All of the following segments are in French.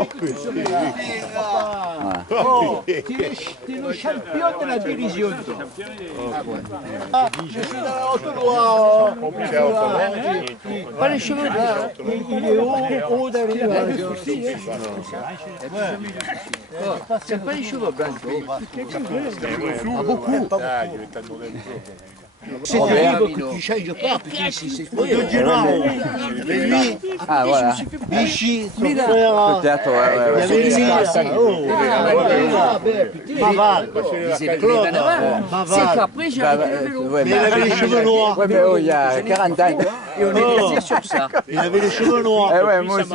Oh, t'es le champion de la dérision, toi. Ah, je suis dans la Haute-Loire. Pas les cheveux, il est haut dans les c'est pas les cheveux blancs. Ah, beaucoup. C'est terrible que tu changes pas, putain, c'est de Gennaro. Mais lui, ah voilà. Vichy, son frère, Peut-être, ouais. il y avait Maval, Claude, C'est qu'après j'ai arrêté le vélo. Ouais, mais il avait les cheveux noirs. Ouais, mais il y a 40 ans. Et on est resté sur ça. Il avait les cheveux noirs. Eh ouais, moi aussi.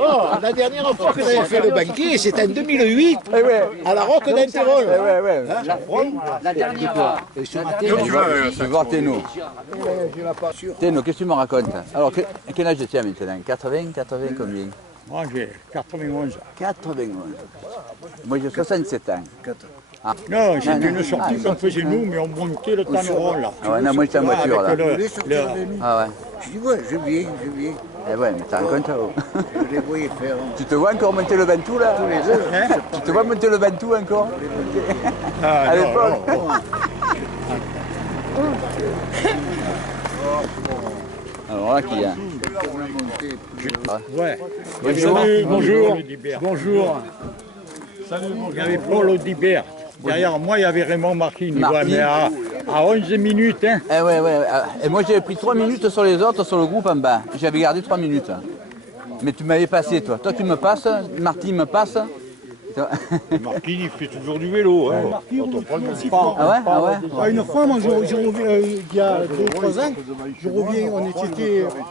Oh, la dernière fois que j'avais fait le banquier, c'était en 2008, Eh ouais. à la Roque d'Interol. Eh ouais, ouais. La dernière fois. Je vais voir Téno. Téno, qu'est-ce que tu me racontes? Alors, quel âge tu as maintenant? 80 combien? Moi j'ai 91. 91. Moi j'ai 67 ans. Ah. Non, c'était une sortie qu'on faisait nous, mais on montait le Tanneron là. Ah ouais, non, moi j'étais en voiture là. Ah ouais. Je dis, ouais, je viens. Eh ouais, mais t'as un compte là-haut. Je les voyais faire. Tu te vois encore monter le Ventoux là? Tous les deux. Tu te vois monter le Ventoux encore? Ah, À l'époque. Alors là, qui y a? Ouais. Bonjour. Salut, bonjour. Bonjour. Il y avait Paul Audibert. Derrière moi, il y avait Raymond Marquini. Ouais, mais à 11 minutes. Hein. Eh ouais, ouais. Et moi j'avais pris 3 minutes sur les autres, sur le groupe en bas. J'avais gardé 3 minutes. Mais tu m'avais passé, toi. Toi, tu me passes, Marty me passe. Marquini, il fait toujours du vélo. Hein. Ah ouais? Ah ouais? Une fois, moi, il y a 2 ou 3 ans, je reviens,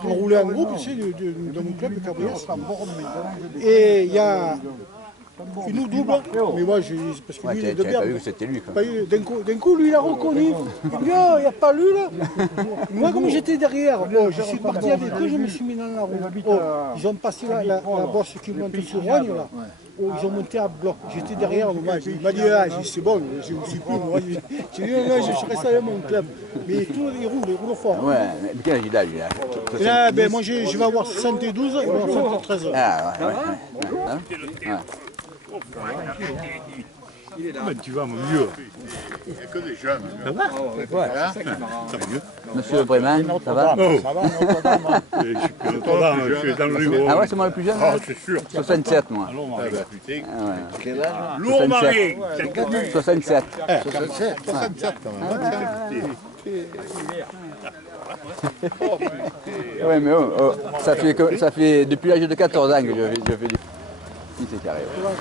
on roulait en groupe, tu sais, dans mon club de Cabriès. Et il y a une nous double, mais moi, parce que Ouais, lui, tu il est de n'avais pas vu Berne. que c'était lui, quoi. D'un coup, lui, il a reconnu. Il dit, oh, il n'y a pas lui, là. Moi, comme j'étais derrière, bon, je suis parti avec eux, je me suis mis dans la roue. Oh, ils ont passé la bosse qui monte sur Rogne, là. Oh, ils ont monté à bloc. J'étais derrière, il m'a dit, ah, c'est bon, je me suis pris. Moi, j'ai dit, non, je suis resté avec mon club. Mais tous les roulent fort. Ouais, mais quel âge il a, lui, là? Et là, ben, moi, je vais avoir 72, il va avoir 73 ans. Ah ouais, ouais. Hein? Ouais. Mais tu vas mieux. Il n'y a que des jeunes. Ça va? Monsieur Bréman, ça va? Ça va, Notre-Dame. Je suis Notre-Dame, je suis dans le Rigaud. Ah ouais, c'est moi le plus jeune? Ah, c'est sûr. 67, moi. Ah bah putain. Ah ouais. Quel âge? Lourd marin. 67. 67 quand même. Ouais, mais ça fait depuis l'âge de 14 ans que je fais du... C'est carré. Ouais.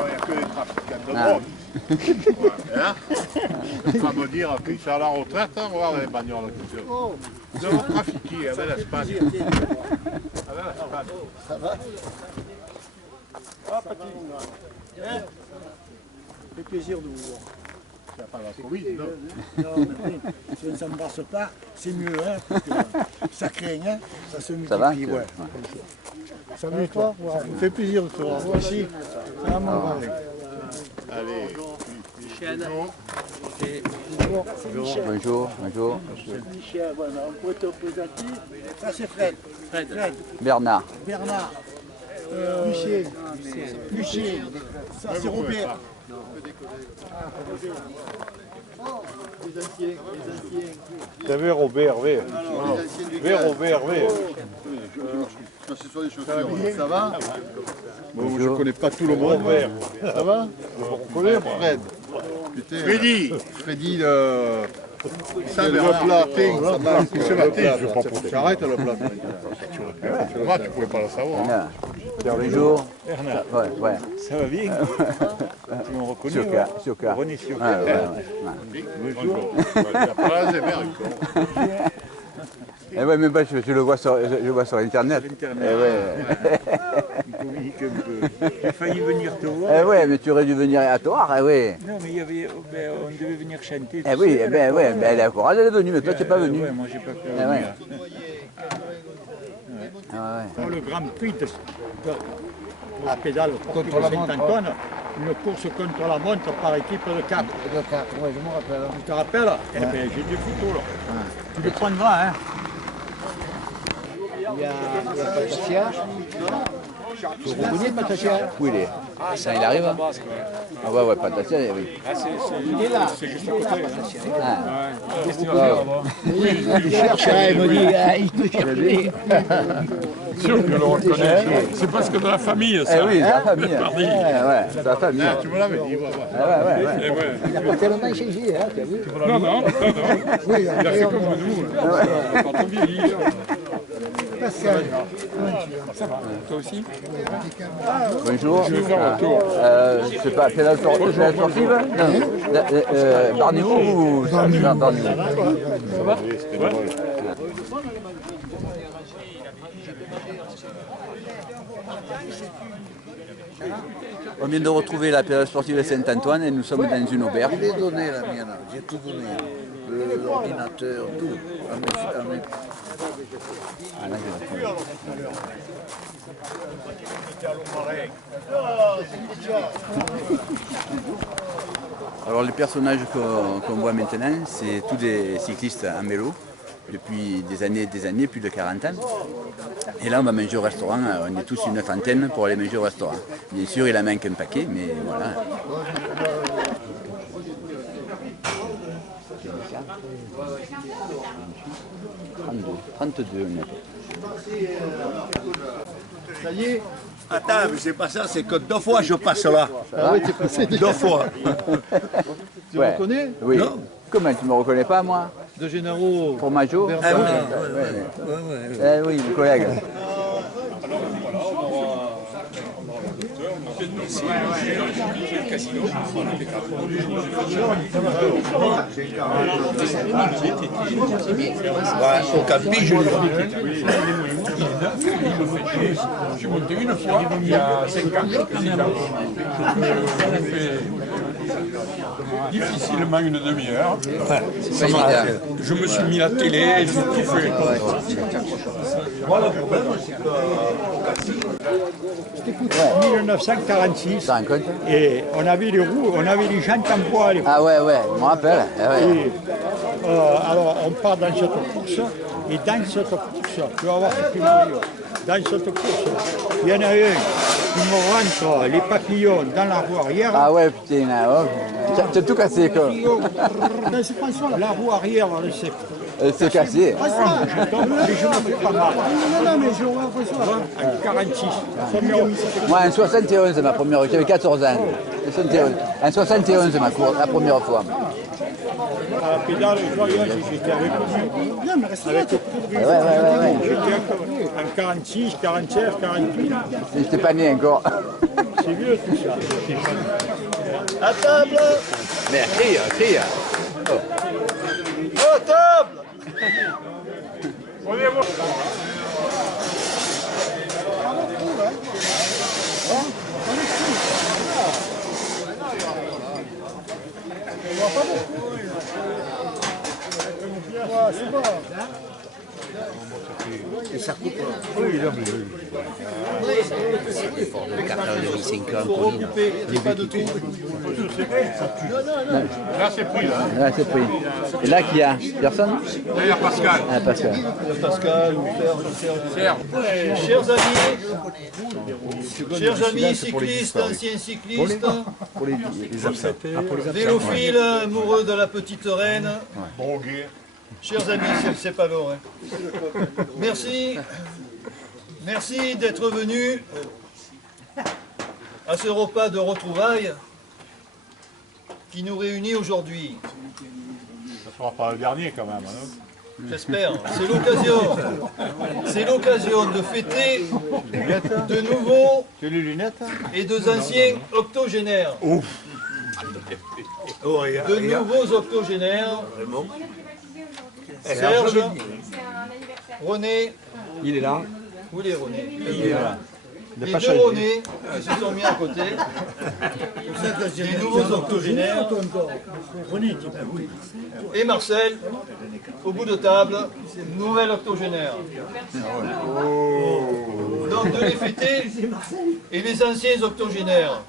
Il n'y a que des trafiquants de Ah. drogue. Hein? Tu vas me dire qu'ils sont à la retraite, hein, regarde les bagnoles. Nous avons trafiqué avec l'Espagne. Ça va? Ah, petit. Ça fait plaisir de vous voir. Il n'y a pas la Covid, non? Non, mais si on ne s'embrasse pas, c'est mieux, hein, parce que ça craigne, hein, ça se multiplie. Ça va? Ouais. Salut toi, ouais, ça me fait plaisir de te voir. Moi aussi, ça va mon grand. Allez. Bonjour, bonjour. Michel, voilà, on pourrait te présenter. Ça c'est Fred. Bernard. Bernard. Lucier. Ça c'est Robert. Les anciens. Vous savez, Robert V. Robert V. C'est sur les chaussures. Ça va? Bon, je ne connais pas tout le monde. Ça va? On connaît Fred. Freddy ça le platin. Ce matin, je ne veux pas pour j'arrête le platin. Moi, tu ne pouvais pas le savoir. Bonjour. Ouais, ouais. Ça va bien? Tu m'as reconnu? Sioka. René Sioka. Ouais, ouais, ouais. Bonjour. Il n'y a pas la zémer encore. Eh ouais, mais bah, je le vois sur Internet. Eh ouais. Il communique un peu. J'ai failli venir te voir. Eh ouais, mais tu aurais dû venir à Toire, eh ouais. Non, mais il y avait, on devait venir chanter. Eh oui, eh ben ouais, elle est à Coral, elle est venue, mais toi tu n'es pas venu. Ouais, moi j'ai pas pu Eh venir. ouais. Ah ouais. Dans le Grand Prix de la pédale contre la Saint-Antoine, une course contre la montre par équipe de 4. De 4, ouais, je me rappelle. Tu te rappelles? Eh ben, j'ai des photos là. Tu les prendras, hein? il y a Patricia. Vous reconnez Patricia? Où il est? Ça, il arrive? Ah ouais, Patricia, oui. Il est là. C'est juste à côté. Il cherche, il me dit, il te cherche. Sûr que le reconnaît. C'est parce que de la famille, ça. Eh oui, c'est la famille. Ouais, c'est la famille. Tu me l'avais dit, Ouais. Il n'a pas tellement changé, hein, tu as vu? Non. Il a fait comme nous. Il n'a pas trop vieilli. Pascal, Ça va, toi aussi? Bonjour. Je vais faire un tour. Je sais pas, pédale sportive? Non. Barnéo ou Barnéo? c'était drôle. On vient de retrouver la pédale sportive de Saint-Antoine et nous sommes dans une auberge. Je l'ai donné la mienne, j'ai tout donné. L'ordinateur, tout. Ah, là, j'ai retrouvé. Alors les personnages qu'on voit maintenant, c'est tous des cyclistes en vélo depuis des années, plus de 40 ans. Et là on va manger au restaurant, on est tous une trentaine pour aller manger au restaurant. Bien sûr il en manque un paquet, mais voilà. 32 on est. Ça y est. Attends, mais c'est pas ça, c'est que 2 fois je passe là. Ah oui, tu passé 2 fois. Tu Ouais. me reconnais? Oui. Non. Comment tu me reconnais pas moi? De généraux. Pour Majo? Ah oui. Eh oui, mon collègue. Au camping, je l'ai. J'ai monté une fois, il y a 5 ans, je suis président. Difficilement une demi-heure. Je me suis mis la télé, j'ai tout fait. voilà le problème, c'est que... Écoute, 1946, Tu rends compte? et on avait les roues, on avait les jantes en bois à l'époque. Ah ouais, je me rappelle. Eh ouais. Et, alors on part dans cette course, et dans cette course, tu vas voir ce qui m'arrive. Dans cette course, il y en a un qui me rentre les papillons dans la roue arrière. Ah ouais, putain, oh. Tu as tout cassé quoi. La roue arrière, c'est... C'est cassé. Je tombe, mais je ne me fais pas mal. Non, mais je vois en 46. Moi en 71, c'est ma première fois, j'avais 14 ans. 71. En 71, c'est la première fois. À la pédale, j'étais avec lui. Ouais. J'étais en 46, 47, 48. J'étais pas né encore. C'est vieux tout ça. À table. Mais crie. À table. C'est bon. Et ça coupe. Oui, non, mais... Le capteur de 5 ans, trop occupé, il n'y a pas de tout. Là, c'est pris, là. Là, c'est pris. Et là, qui y a? Personne? Derrière Pascal. Ah, Pascal. Pascal, chers amis cyclistes, anciens cyclistes, Pour les absents. vélophiles, amoureux de la petite reine, chers amis, c'est pas long. Hein. Merci d'être venus à ce repas de retrouvailles qui nous réunit aujourd'hui. Ça sera pas le dernier, quand même. Hein. J'espère. C'est l'occasion de fêter de nouveaux et de anciens octogénaires. De nouveaux octogénaires. Serge, René. Il est là. Où est René? Il est là. Les deux René qui se sont mis à côté. Les nouveaux octogénaires. Et Marcel, au bout de table, nouvel octogénaire. Donc de les fêter et les anciens octogénaires.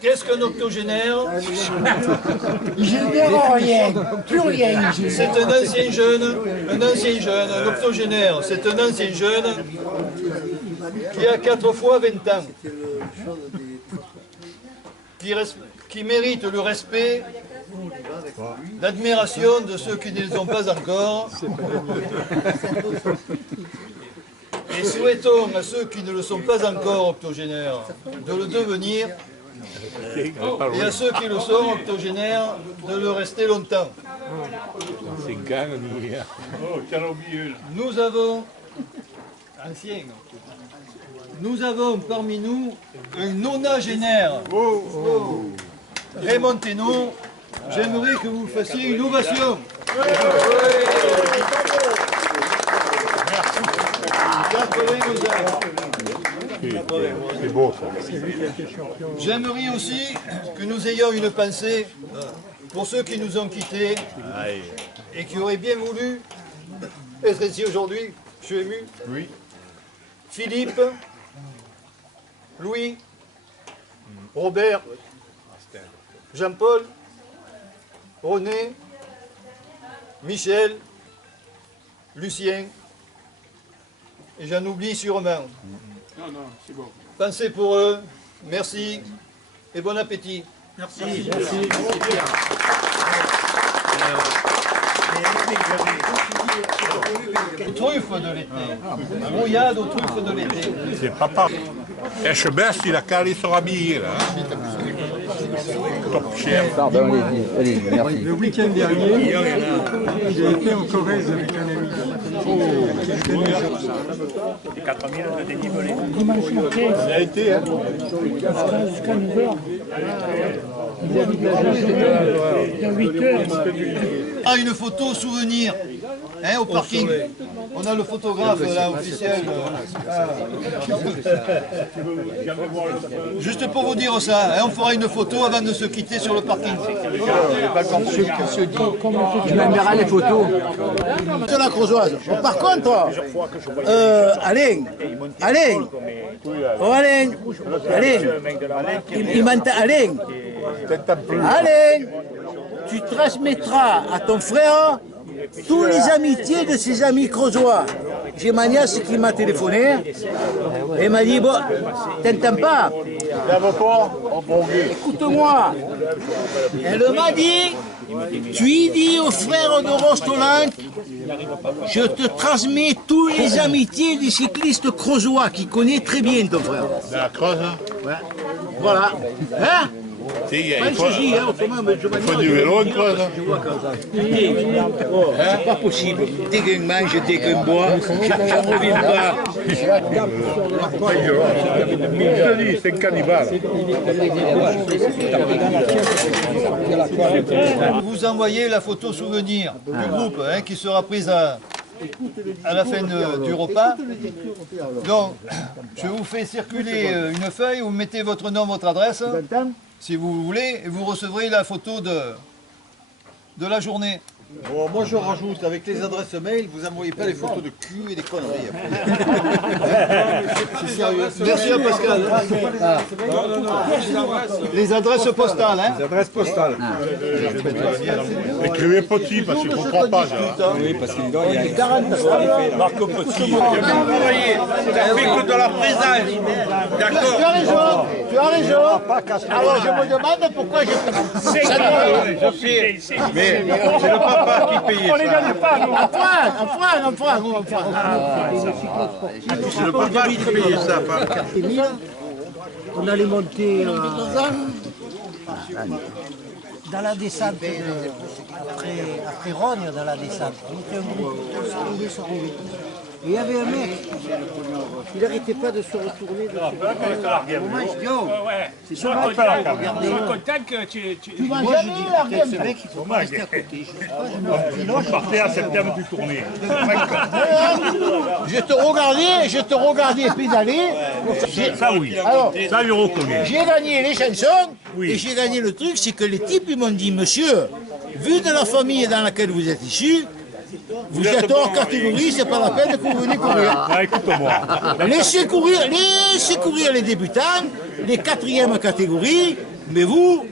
qu'est-ce qu'un octogénaire? Il génère rien, plus rien. C'est un ancien jeune, un octogénaire, c'est un ancien jeune qui a 4 fois 20 ans, qui mérite le respect, l'admiration de ceux qui ne le sont pas encore. Et souhaitons à ceux qui ne le sont pas encore octogénaires de le devenir, et à ceux qui le sont octogénaires de le rester longtemps. Nous avons parmi nous un nonagénaire. Raymond Thénault, j'aimerais que vous fassiez une ovation. C'est beau ça. J'aimerais aussi que nous ayons une pensée pour ceux qui nous ont quittés et qui auraient bien voulu être ici aujourd'hui. Je suis ému. Oui. Philippe, Louis, Robert, Jean-Paul, René, Michel, Lucien, et j'en oublie sûrement. Pensez pour eux, merci et bon appétit. Merci. Truffe de l'été. Brouillade aux truffes de l'été. C'est papa. Eschebest, il a calé son habillé là. Top chef. Pardon, allez, merci. Le week-end dernier, j'ai été en Corrèze avec un ami. Dimanche matin, Il a été, hein. jusqu'à 9h. Vis-à-vis de la journée, il y a 8h. Ah, une photo souvenir au parking. On a le photographe là, officiel. Juste pour vous dire ça, on fera une photo avant de se quitter sur le parking. Tu m'aimeras les photos. De la Creusoise. Par contre, Alain, il m'entend, Alain, tu transmettras à ton frère tous les amitiés de ses amis creusois. J'ai ma nièce qui m'a téléphoné et m'a dit, bon, t'entends pas? Écoute-moi. Elle m'a dit, tu y dis au frère de Rostolant, je te transmets tous les amitiés des cyclistes creusois qui connaît très bien ton frère. De la Creuse, hein. Ouais. Voilà. Hein? Il Pas faut du vélo en Creuse. C'est pas possible. Dès qu'un mange, dès qu'un boit, j'en reviens pas. Je te dis, c'est un cannibale. Vous envoyez la photo souvenir du groupe qui sera prise à la fin du repas. Donc, je vous fais circuler une feuille, vous mettez votre nom, votre adresse, si vous voulez, et vous recevrez la photo de la journée. Bon, moi je rajoute, avec les adresses mail, vous envoyez pas les photos de cul et des conneries. C'est sérieux. Merci à Pascal. Les adresses postales. Hein. Les adresses postales. Écrivez petit parce qu'il ne comprend pas. Oui, parce qu'il y a Marco Petit. un pic de la présence. D'accord. Tu as raison, tu as raison. Alors je me demande pourquoi j'ai... Je sais, mais c'est le papa qui payait ça. Antoine. C'est le papa qui payait ça. On allait monter dans la descente, après Rogne, dans la descente. On était un groupe, on roulait. Et il y avait un mec, il n'arrêtait pas de se retourner. C'est ça, regardez. Tu m'as jamais largué. Ce mec, il faut pas rester à côté. On partait à septembre du tournée. Je te regardais pédaler. Ça oui, Alors, ça je reconnais. j'ai gagné les chansons et j'ai gagné le truc, c'est que les types ils m'ont dit, monsieur, vu de la famille dans laquelle vous êtes issu, vous êtes hors catégorie, c'est pas la peine que vous venez courir. Ah, écoute-moi. Laissez courir les débutants, les 4e catégories, Mais vous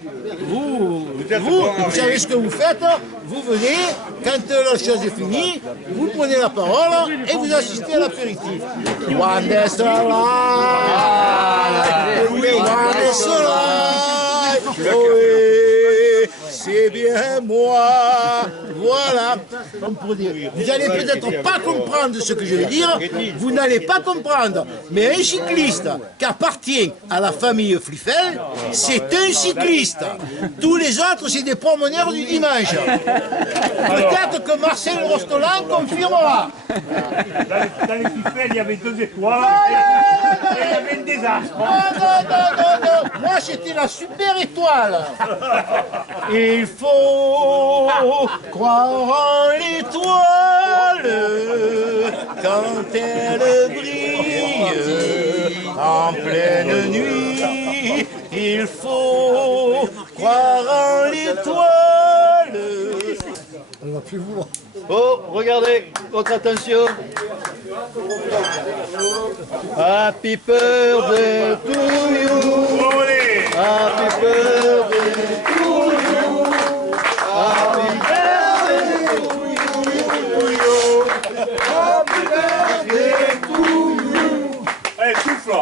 savez ce que vous faites. Vous venez, quand la chose est finie, vous prenez la parole et vous assistez à l'apéritif. Quando è sola, quando è sola, oui, c'est bien moi. Voilà. Vous n'allez peut-être pas comprendre ce que je vais dire, vous n'allez pas comprendre. Mais un cycliste qui appartient à la famille Fliffel, c'est un cycliste. Tous les autres, c'est des promeneurs du dimanche. Peut-être que Marcel Rostolan confirmera. Dans les Fliffel, il y avait 2 étoiles et il y avait un désastre. Non. Moi, j'étais la super étoile. Il faut croire en l'étoile quand elle brille en pleine nuit. Il faut croire en l'étoile. Oh, regardez, votre attention. Happy birthday to you. Happy birthday to you. Happy birthday to you. Happy birthday to you. Allez, souffle.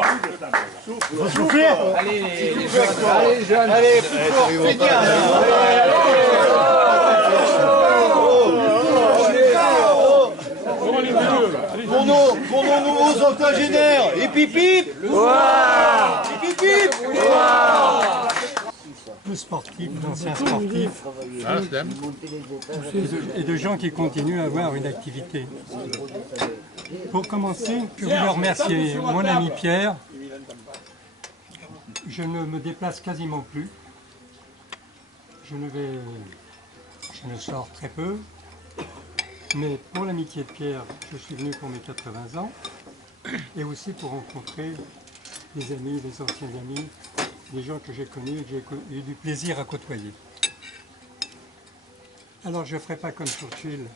Vous soufflez? Allez, jeune. Allez, plus fort, fais bien. Pour nos nouveaux octogénaires, hip hip hip! Hip hip hip! De sportifs, d'anciens sportifs, et de gens qui continuent à avoir une activité. Pour commencer, je voulais remercier mon ami Pierre. Je ne me déplace quasiment plus. Je ne sors très peu. Mais pour l'amitié de Pierre, je suis venu pour mes 80 ans. Et aussi pour rencontrer des amis, des anciens amis, des gens que j'ai connus et que j'ai eu du plaisir à côtoyer. Alors je ne ferai pas comme Churchill,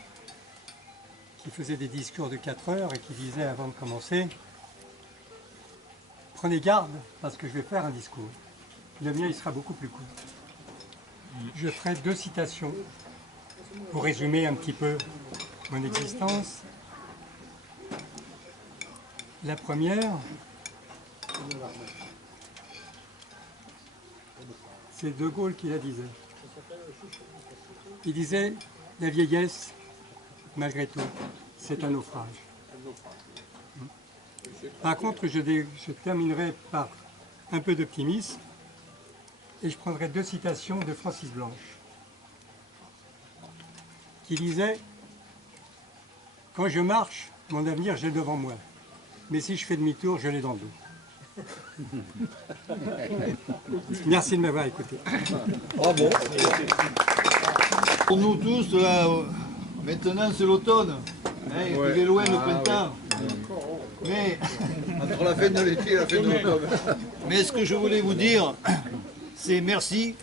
qui faisait des discours de 4 heures et qui disait avant de commencer, prenez garde parce que je vais faire un discours. Le mien il sera beaucoup plus court. Je ferai 2 citations pour résumer un petit peu mon existence. La première, c'est De Gaulle qui la disait. Il disait, la vieillesse, malgré tout, c'est un naufrage. Par contre, je terminerai par un peu d'optimisme et je prendrai 2 citations de Francis Blanche, qui disait, quand je marche, mon avenir, j'ai devant moi. Mais si je fais demi-tour, je l'ai dans le dos. Merci de m'avoir écouté. Bravo. Pour nous tous, là, maintenant c'est l'automne. Hein, il est loin le printemps. Mais entre la fin de l'été et la fin de l'automne. Mais ce que je voulais vous dire, c'est merci.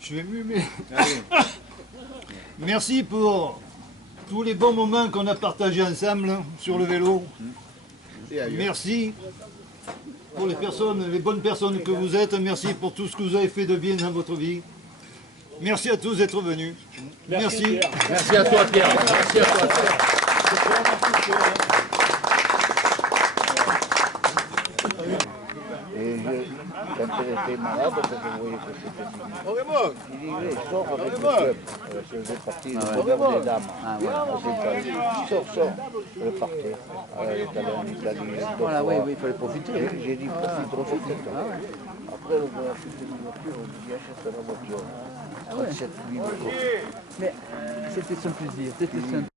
Je vais mieux, mais merci pour tous les bons moments qu'on a partagés ensemble sur le vélo. Merci pour les personnes, les bonnes personnes que vous êtes. Merci pour tout ce que vous avez fait de bien dans votre vie. Merci à tous d'être venus. Merci. Merci à toi, Pierre. Merci à toi, Pierre. Et quand elle était malade, quand je voyais que c'était fini, il disait, sors avec le club. Je vais partir des dames. Sors. Je vais partir. Elle est allée en Italie. Voilà, oui, il fallait profiter. J'ai dit, profite. Après, on va acheter une voiture, on dit, achète la voiture. 37 000 euros. Mais c'était son plaisir, c'était son...